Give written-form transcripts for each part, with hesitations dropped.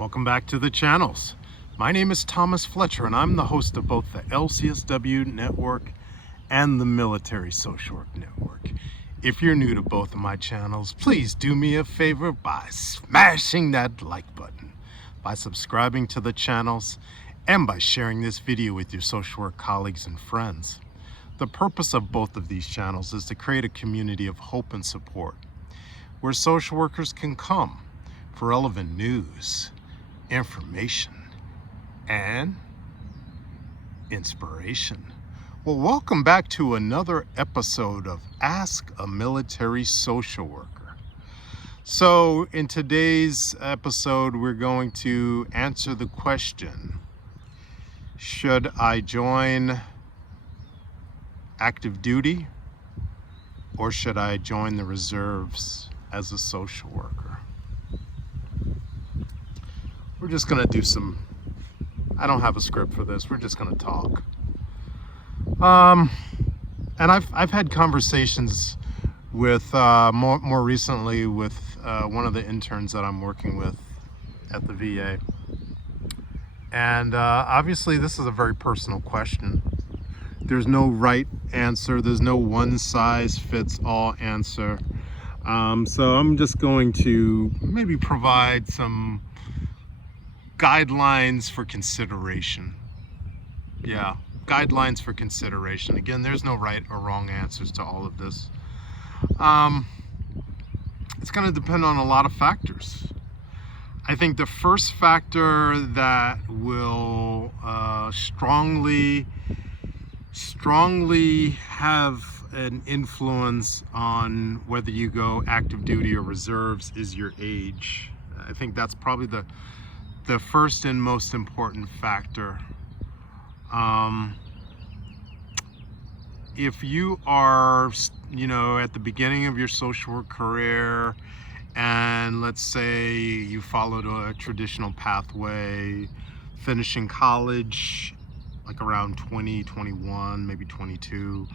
Welcome back to the channels. My name is Thomas Fletcher and I'm the host of both the LCSW network and the Military Social Work Network. If you're new to both of my channels, please do me a favor by smashing that like button, by subscribing to the channels, and by sharing this video with your social work colleagues and friends. The purpose of both of these channels is to create a community of hope and support, where social workers can come for relevant news, information, and inspiration. Well, welcome back to another episode of Ask a Military Social Worker. So in today's episode, we're going to answer the question, should I join active duty or should I join the reserves as a social worker? We're just gonna do some, I don't have a script for this, we're just gonna talk. And I've had conversations with, more recently with one of the interns that I'm working with at the VA. And obviously this is a very personal question. There's no right answer, there's no one size fits all answer. So I'm just going to maybe provide some guidelines for consideration. Yeah, guidelines for consideration. Again, there's no right or wrong answers to all of this. It's going to depend on a lot of factors. I think the first factor that will strongly have an influence on whether you go active duty or reserves is your age. I think that's probably the first and most important factor. If you are, at the beginning of your social work career, and let's say you followed a traditional pathway, finishing college like around 20, 21, maybe 22,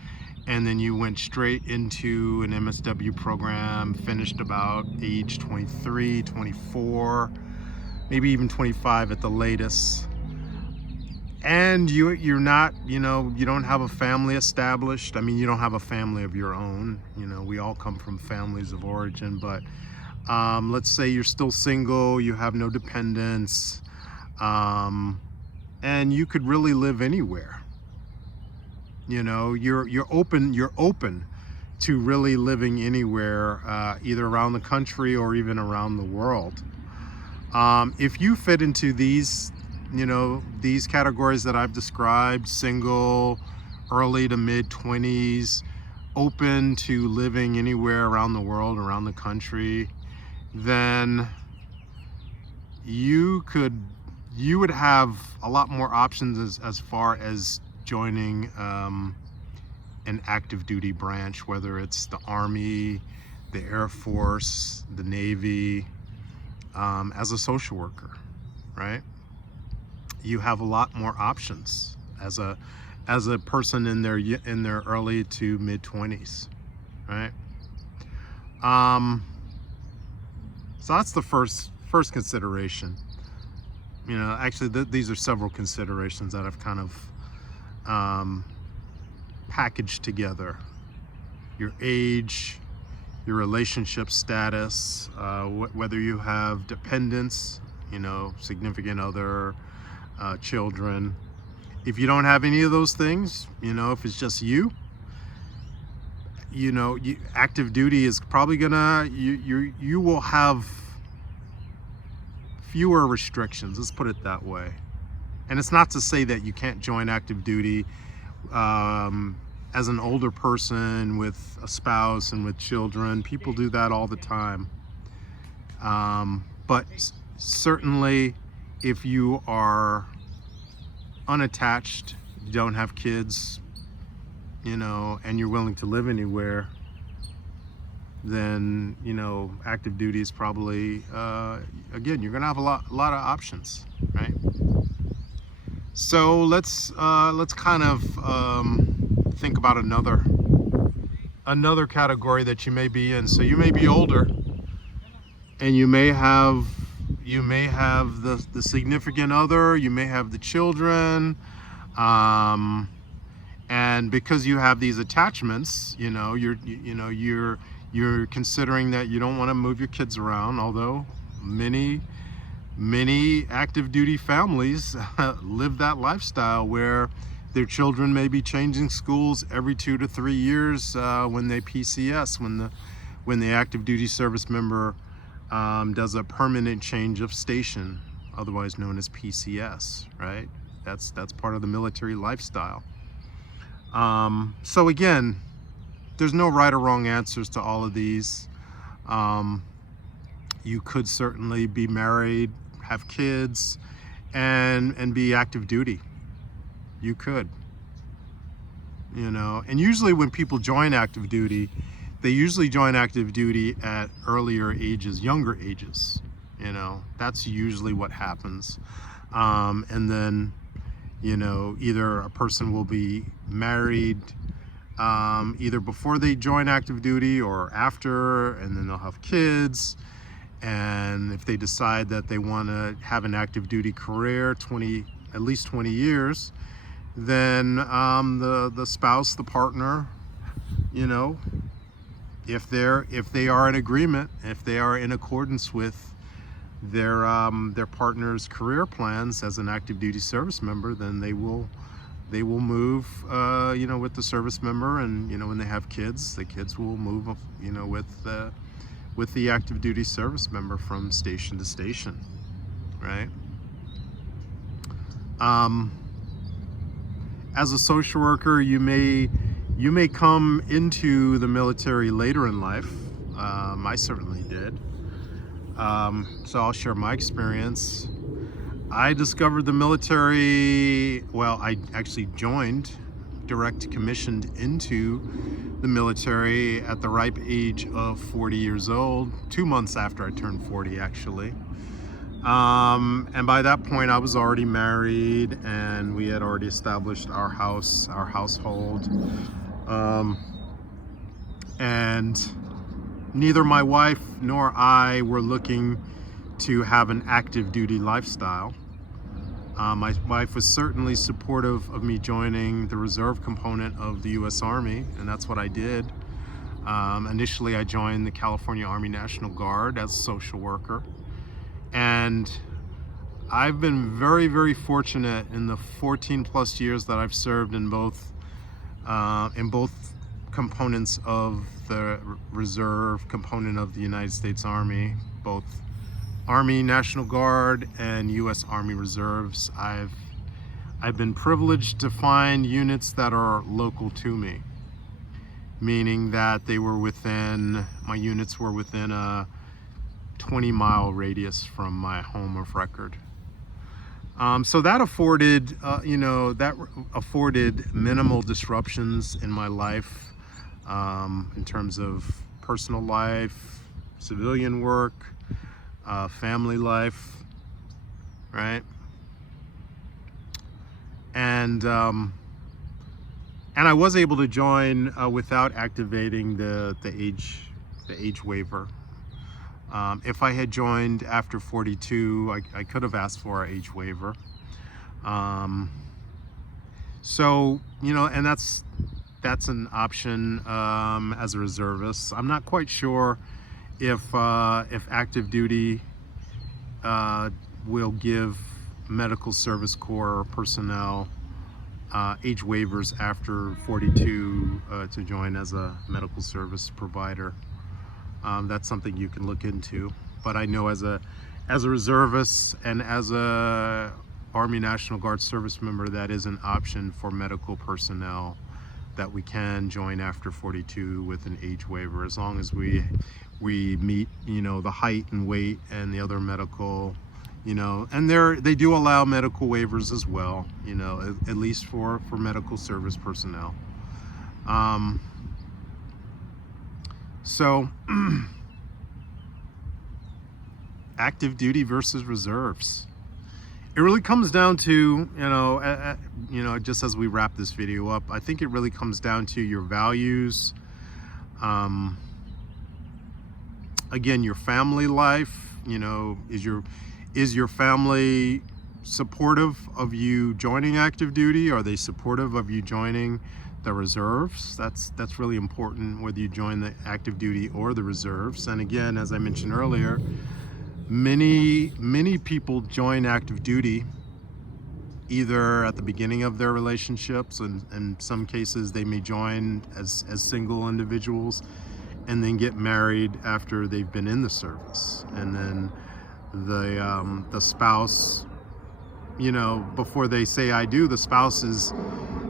and then you went straight into an MSW program, finished about age 23, 24, maybe even 25 at the latest, and you're not, you don't have a family established. I mean, you don't have a family of your own. We all come from families of origin, but let's say you're still single, you have no dependents, and you could really live anywhere. You're open to really living anywhere, either around the country or even around the world. If you fit into these categories that I've described, single, early to mid 20s, open to living anywhere around the world, around the country, then you would have a lot more options as far as joining an active duty branch, whether it's the Army, the Air Force, the Navy, as a social worker, right? You have a lot more options as a person in their early to mid 20s, right? So that's the first consideration. Actually these are several considerations that I've kind of packaged together. Your age, your relationship status, whether you have dependents, significant other, children. If you don't have any of those things, if it's just you, active duty is probably gonna, you will have fewer restrictions, let's put it that way. And it's not to say that you can't join active duty as an older person with a spouse and with children. People do that all the time. But certainly if you are unattached, you don't have kids, and you're willing to live anywhere, then active duty is probably again, you're gonna have a lot of options, right? So let's kind of think about another category that you may be in. So you may be older and you may have you may have the significant other, you may have the children, and because you have these attachments, you're considering that you don't want to move your kids around, although many active duty families live that lifestyle where their children may be changing schools every 2 to 3 years when they PCS, when the active duty service member does a permanent change of station, otherwise known as PCS, right? That's part of the military lifestyle. So again, there's no right or wrong answers to all of these. You could certainly be married, have kids, and be active duty. You could, and usually when people join active duty, they usually join active duty at earlier ages, younger ages. That's usually what happens. And then, either a person will be married either before they join active duty or after, and then they'll have kids. And if they decide that they want to have an active duty career, at least 20 years, then the spouse, the partner, if they are in agreement, if they are in accordance with their partner's career plans as an active duty service member, then they will move with the service member, and when they have kids, the kids will move with the active duty service member from station to station, right? As a social worker, you may come into the military later in life. I certainly did. So I'll share my experience. I discovered the military, well, I actually joined, direct commissioned into the military at the ripe age of 40 years old, 2 months after I turned 40, actually. And by that point, I was already married, and we had already established our household. And neither my wife nor I were looking to have an active duty lifestyle. My wife was certainly supportive of me joining the reserve component of the US Army, and that's what I did. Initially, I joined the California Army National Guard as a social worker. And I've been very, very fortunate in the 14 plus years that I've served in both components of the reserve component of the United States Army, both Army National Guard and US Army Reserves. I've been privileged to find units that are local to me, meaning that my units were within a 20-mile radius from my home of record. So that afforded minimal disruptions in my life, in terms of personal life, civilian work, family life, right? And I was able to join without activating the age waiver. If I had joined after 42, I could have asked for an age waiver. So, and that's an option as a reservist. I'm not quite sure if active duty will give medical service corps personnel age waivers after 42 to join as a medical service provider. That's something you can look into. But I know as a reservist and as a Army National Guard service member, that is an option for medical personnel, that we can join after 42 with an age waiver, as long as we meet, the height and weight and the other medical, and they do allow medical waivers as well, at least for medical service personnel. So active duty versus reserves. It really comes down to, just as we wrap this video up, I think it really comes down to your values. Again, your family life, is Is your family supportive of you joining active duty? Are they supportive of you joining the reserves? That's really important, whether you join the active duty or the reserves. And again, as I mentioned earlier, many people join active duty either at the beginning of their relationships, and in some cases they may join as single individuals and then get married after they've been in the service. And then the spouse, you know, before they say I do, the spouse is,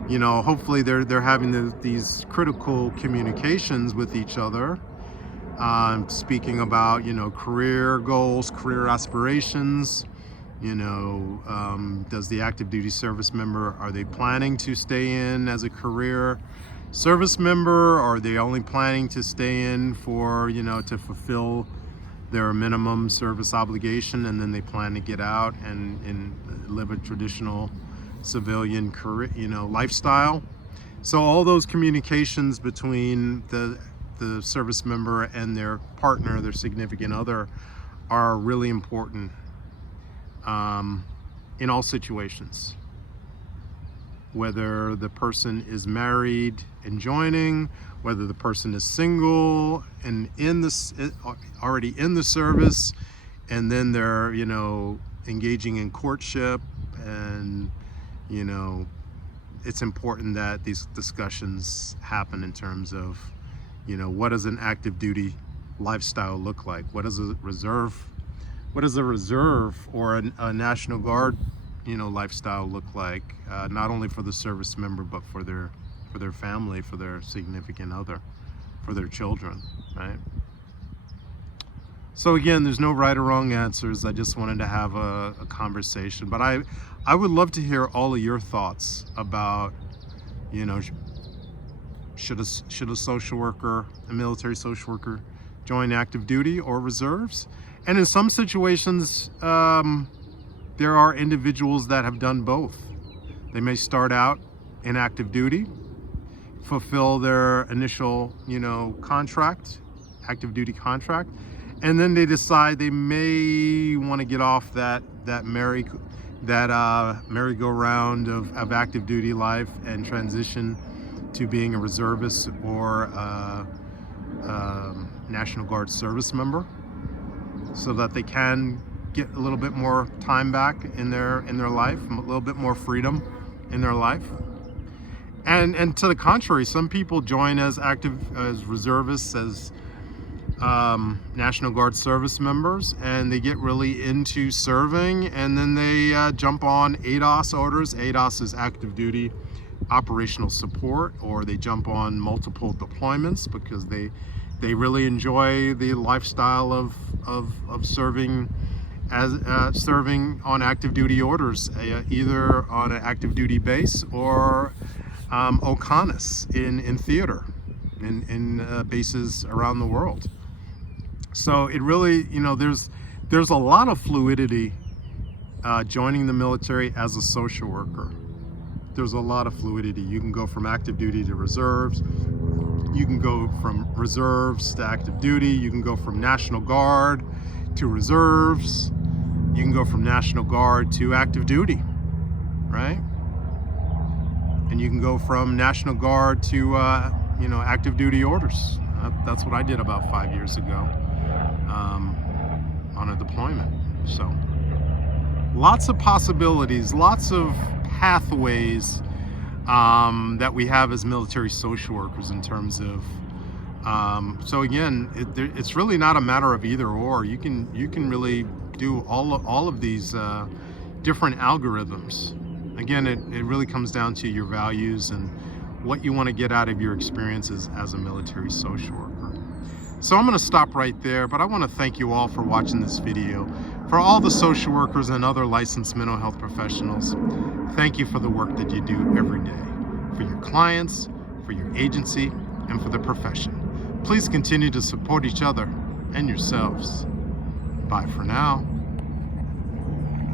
you know, hopefully they're having these critical communications with each other, speaking about, you know, career goals, career aspirations. You know, does the active duty service member, are they planning to stay in as a career service member, or are they only planning to stay in for, you know, to fulfill their minimum service obligation, and then they plan to get out and live a traditional civilian career, you know, lifestyle. So all those communications between the service member and their partner, their significant other, are really important in all situations. Whether the person is married and joining, whether the person is single and already in the service, and then they're, you know, engaging in courtship. And, you know, it's important that these discussions happen in terms of, you know, what does an active duty lifestyle look like? What does a reserve or a National Guard, you know, lifestyle look like? Not only for the service member, but for their family, for their significant other, for their children, right? So again, there's no right or wrong answers. I just wanted to have a conversation, but I would love to hear all of your thoughts about, you know, should a social worker, a military social worker, join active duty or reserves? And in some situations, there are individuals that have done both. They may start out in active duty, fulfill their initial, you know, contract, active duty contract, and then they decide they may want to get off that merry-go-round of active duty life and transition to being a reservist or a National Guard service member, so that they can get a little bit more time back in their life, a little bit more freedom in their life. And to the contrary, some people join as reservists, as National Guard service members, and they get really into serving, and then they jump on ADOS orders. ADOS is active duty operational support, or they jump on multiple deployments because they really enjoy the lifestyle of serving serving on active duty orders, either on an active duty base or OCONUS in theater, in bases around the world. So it really, you know, there's a lot of fluidity joining the military as a social worker. There's a lot of fluidity. You can go from active duty to reserves. You can go from reserves to active duty. You can go from National Guard to reserves. You can go from National Guard to active duty, right? And you can go from National Guard to, you know, active duty orders. That's what I did about 5 years ago on a deployment. So lots of possibilities, lots of pathways that we have as military social workers in terms of, so again, it's really not a matter of either or. You can really do all of these different algorithms. Again, it really comes down to your values and what you want to get out of your experiences as a military social worker. So I'm going to stop right there, but I want to thank you all for watching this video. For all the social workers and other licensed mental health professionals, thank you for the work that you do every day, for your clients, for your agency, and for the profession. Please continue to support each other and yourselves. Bye for now.